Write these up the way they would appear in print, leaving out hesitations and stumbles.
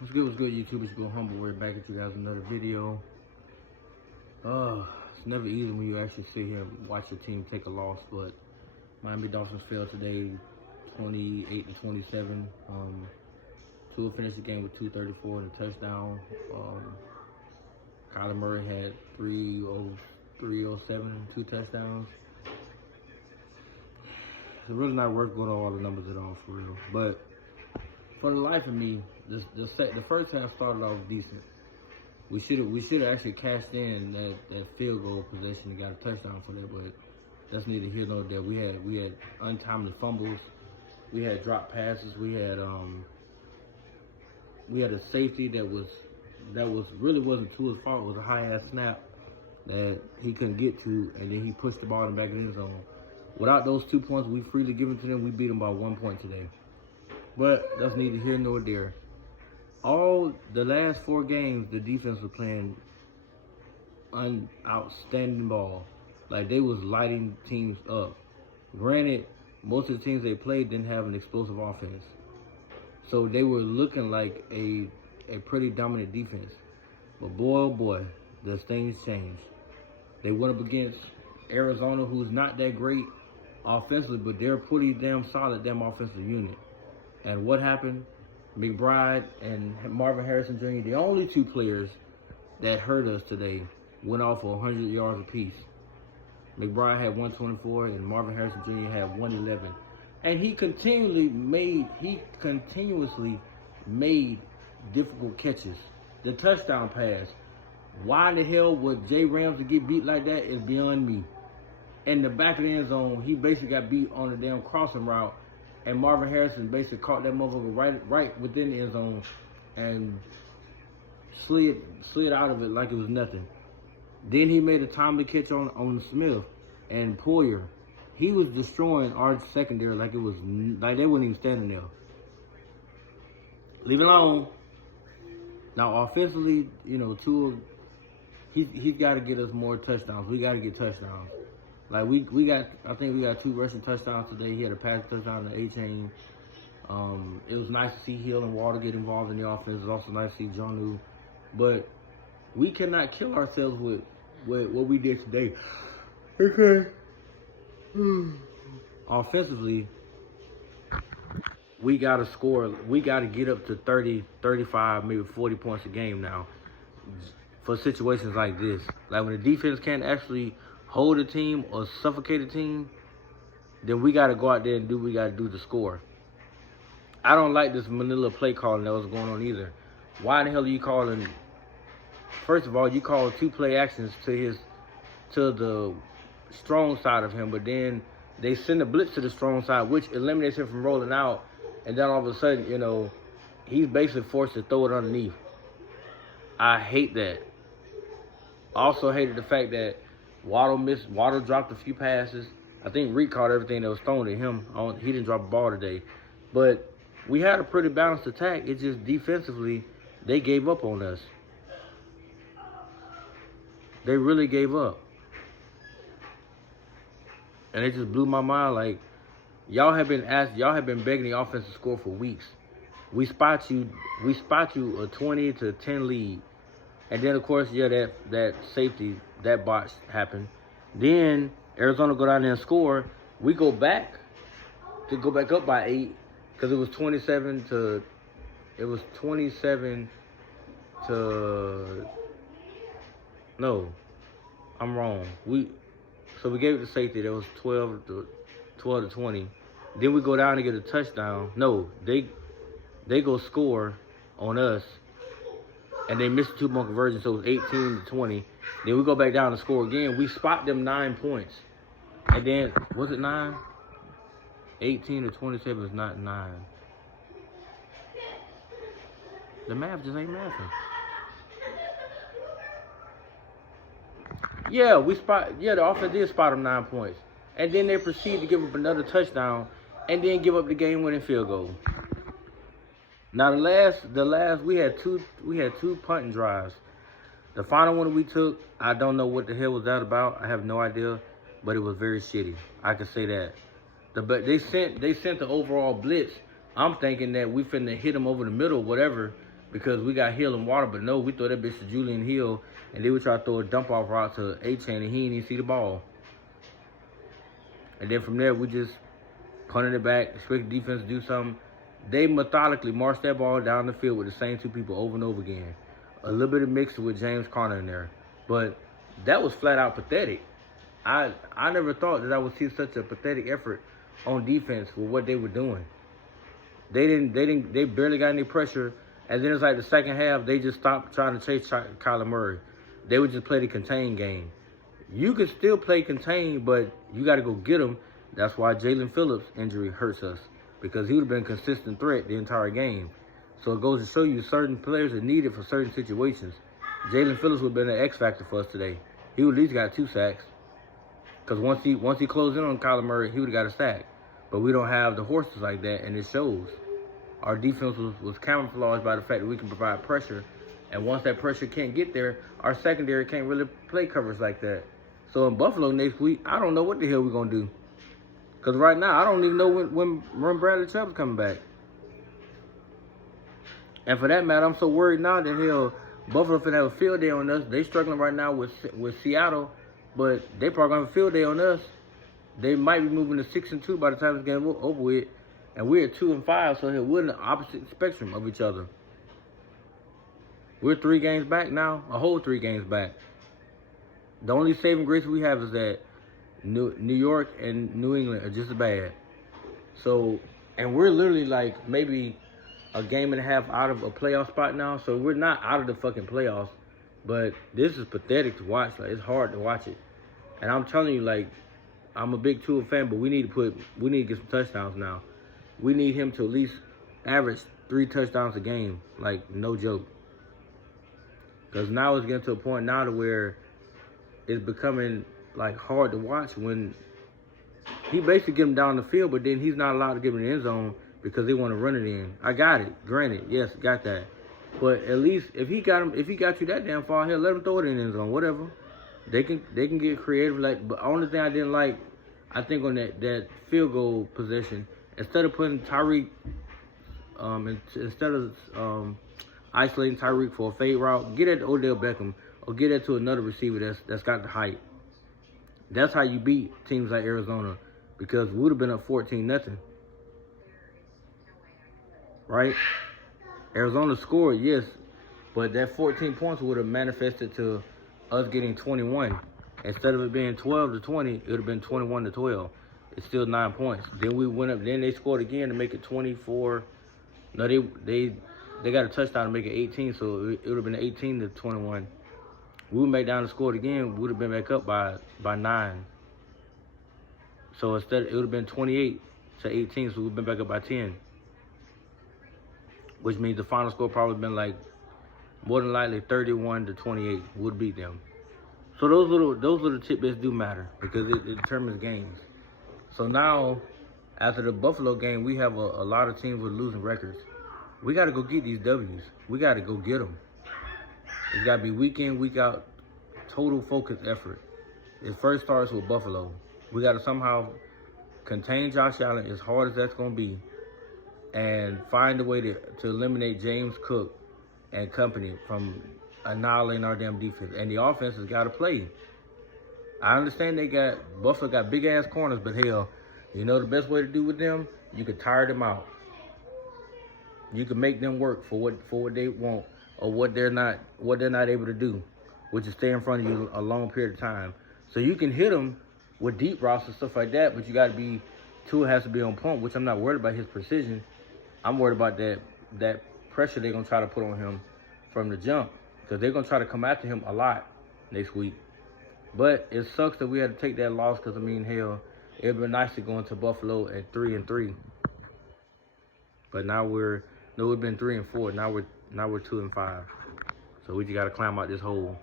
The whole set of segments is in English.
What's good, YouTube? It's your boy Humble. We're back at you guys with another video. It's never easy when you actually sit here and watch your team take a loss, but Miami Dolphins failed today, 28-27. Tua finished the game with 234 and a touchdown. Kyler Murray had 307, 2 touchdowns. It's really not worth going over all the numbers at all, for real. But for the life of me, the first half started off decent. We should have actually cashed in that field goal possession and got a touchdown for that, but that's neither here nor there. We had untimely fumbles, we had drop passes, we had a safety that really wasn't Tua's fault. It was a high ass snap that he couldn't get to, and then he pushed the ball in the back of the end zone. Without those 2 points we freely given to them, we beat them by 1 point today. But that's neither here nor there. All the last 4 games, the defense was playing outstanding ball. Like, they was lighting teams up. Granted, most of the teams they played didn't have an explosive offense. So they were looking like a pretty dominant defense. But boy, oh boy, does things change. They went up against Arizona, who's not that great offensively, but they're pretty damn solid offensive unit. And what happened? McBride and Marvin Harrison Jr., the only 2 players that hurt us today, went off for 100 yards apiece. McBride had 124 and Marvin Harrison Jr. had 111. And he continuously made difficult catches. The touchdown pass. Why the hell would Jay Ramsey get beat like that is beyond me. In the back of the end zone, he basically got beat on the damn crossing route, and Marvin Harrison basically caught that motherfucker right within the end zone and slid out of it like it was nothing. Then he made a timely catch on Smith and Poyer. He was destroying our secondary like they wasn't even standing there. Leave it alone. Now offensively, Tua, he's got to get us more touchdowns. We got to get touchdowns. Like I think we got 2 rushing touchdowns today. He had a passing touchdown on the A-chain. It was nice to see Hill and Water get involved in the offense. It was also nice to see Jonnu. But we cannot kill ourselves with what we did today. Okay. Offensively, we got to score. We got to get up to 30, 35, maybe 40 points a game now for situations like this. Like when the defense can't actually hold a team or suffocate a team, then we got to go out there and do what we got to do to score. I don't like this manila play calling that was going on either. Why the hell are you calling? First of all, you call 2 play actions to the strong side of him, but then they send a blitz to the strong side, which eliminates him from rolling out, and then all of a sudden, he's basically forced to throw it underneath. I hate that. Also hated the fact that Waddle dropped a few passes. I think Reed caught everything that was thrown at him. He didn't drop a ball today. But we had a pretty balanced attack. It's just defensively, they gave up on us. They really gave up. And it just blew my mind. Like, y'all have been begging the offense to score for weeks. We spot you a 20-10 lead. And then, of course, that safety, that botch happened. Then Arizona go down there and score. We go back up by 8 because it was 27 to. No, I'm wrong. So we gave it to safety. That was 12 to 20. Then we go down and get a touchdown. No, they go score on us. And they missed 2 more conversions, so it was 18 to 20. Then we go back down and score again. We spot them 9 points. And then, was it 9? 18 to 27 is not 9. The math just ain't mathing. Yeah, the offense did spot them 9 points. And then they proceed to give up another touchdown and then give up the game-winning field goal. Now the last we had two punting drives. The final one we took, I don't know what the hell was that about. I have no idea, but it was very shitty. I can say that. But they sent the overall blitz. I'm thinking that we finna hit them over the middle, whatever, because we got Hill and Water, but no, we throw that bitch to Julian Hill, and they would try to throw a dump off route to A-Chain, and he didn't even see the ball. And then from there, we just punted it back, expect the defense to do something. They methodically marched that ball down the field with the same two people over and over again. A little bit of mix with James Conner in there. But that was flat out pathetic. I never thought that I would see such a pathetic effort on defense with what they were doing. They barely got any pressure. And then it's like the second half, they just stopped trying to chase Kyler Murray. They would just play the contain game. You could still play contain, but you got to go get them. That's why Jalen Phillips' injury hurts us, because he would have been a consistent threat the entire game. So it goes to show you certain players are needed for certain situations. Jalen Phillips would have been an X factor for us today. He would at least got 2 sacks. Because once he closed in on Kyler Murray, he would have got a sack. But we don't have the horses like that, and it shows. Our defense was camouflaged by the fact that we can provide pressure. And once that pressure can't get there, our secondary can't really play coverage like that. So in Buffalo next week, I don't know what the hell we're going to do. Because right now, I don't even know when Bradley Chubb's coming back. And for that matter, I'm so worried now that hell, Buffalo finna have a field day on us. They struggling right now with Seattle, but they probably gonna have a field day on us. They might be moving to 6-2 by the time this game over with, and we're at 2-5, so we're in the opposite spectrum of each other. We're 3 games back now, a whole 3 games back. The only saving grace we have is that New York and New England are just as bad. So, and we're literally like maybe a game and a half out of a playoff spot now. So we're not out of the fucking playoffs, but this is pathetic to watch. Like, it's hard to watch it. And I'm telling you, like, I'm a big Tua fan, but we need to get some touchdowns now. We need him to at least average 3 touchdowns a game. Like, no joke. Because now it's getting to a point now to where it's becoming like hard to watch when he basically get him down the field, but then he's not allowed to get him in the end zone because they want to run it in. I got it, granted, yes, got that. But at least if he got you that damn far, hell, let him throw it in the end zone, whatever. They can get creative. Like, but the only thing I didn't like, I think on that field goal possession, instead of putting Tyreek, instead of isolating Tyreek for a fade route, get it to Odell Beckham or get it to another receiver that's got the height. That's how you beat teams like Arizona, because we would have been up 14-0. Right? Arizona scored, yes, but that 14 points would have manifested to us getting 21. Instead of it being 12-20, it would have been 21-12. It's still 9 points. Then we went up, then they scored again to make it 24. No, they got a touchdown to make it 18, so it would have been 18-21. We would make down and scored again, we would have been back up by 9. So instead, it would have been 28-18, so we would have been back up by 10. Which means the final score probably been like, more than likely 31-28 would beat them. So those little tidbits do matter, because it determines games. So now, after the Buffalo game, we have a lot of teams with losing records. We got to go get these W's. We got to go get them. It's got to be week in, week out, total focused effort. It first starts with Buffalo. We got to somehow contain Josh Allen as hard as that's going to be, and find a way to eliminate James Cook and company from annihilating our damn defense. And the offense has got to play. I understand Buffalo got big-ass corners, but hell, you know the best way to do with them? You can tire them out. You can make them work for what they want, or what they're not able to do, which is stay in front of you a long period of time. So you can hit them with deep routes and stuff like that, but you got to be, Tua has to be on point, which I'm not worried about his precision. I'm worried about that pressure they're going to try to put on him from the jump, because they're going to try to come after him a lot next week. But it sucks that we had to take that loss, because, I mean, hell, it would have been nice to go into Buffalo at 3-3. But now we've been 3-4. Now we're 2-5. So we just got to climb out this hole.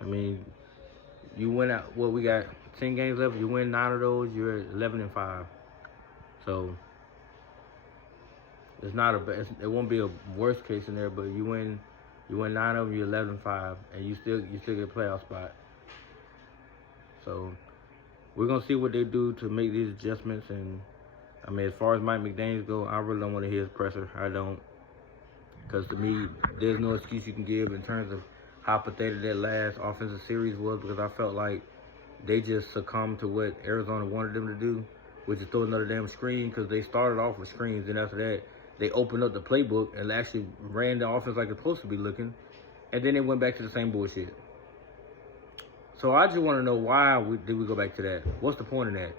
I mean, you win out, we got 10 games left. You win 9 of those, you're at 11-5. So it's not it won't be a worst case scenario, but you win 9 of them, you're 11-5, and you still get a playoff spot. So we're gonna see what they do to make these adjustments, and I mean, as far as Mike McDaniels go, I really don't want to hear his pressure. I don't. Because to me, there's no excuse you can give in terms of how pathetic that last offensive series was, because I felt like they just succumbed to what Arizona wanted them to do, which is throw another damn screen, because they started off with screens, and after that, they opened up the playbook and actually ran the offense like it's supposed to be looking, and then they went back to the same bullshit. So I just want to know why did we go back to that? What's the point of that?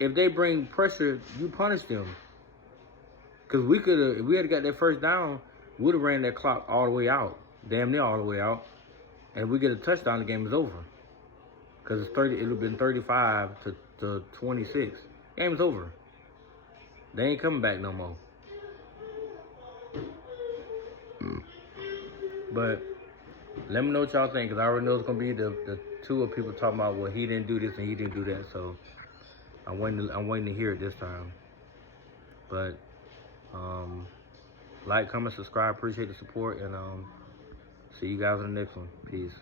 If they bring pressure, you punish them. Because we could have, if we had got that first down, we would have ran that clock all the way out, damn near all the way out, and if we get a touchdown, the game is over. Because it would have been 35 to 26. Game is over. They ain't coming back no more. But let me know what y'all think, because I already know it's going to be the two of people talking about, well, he didn't do this and he didn't do that. So I'm waiting to hear it this time. But like, comment, subscribe. Appreciate the support, and see you guys in the next one. Peace.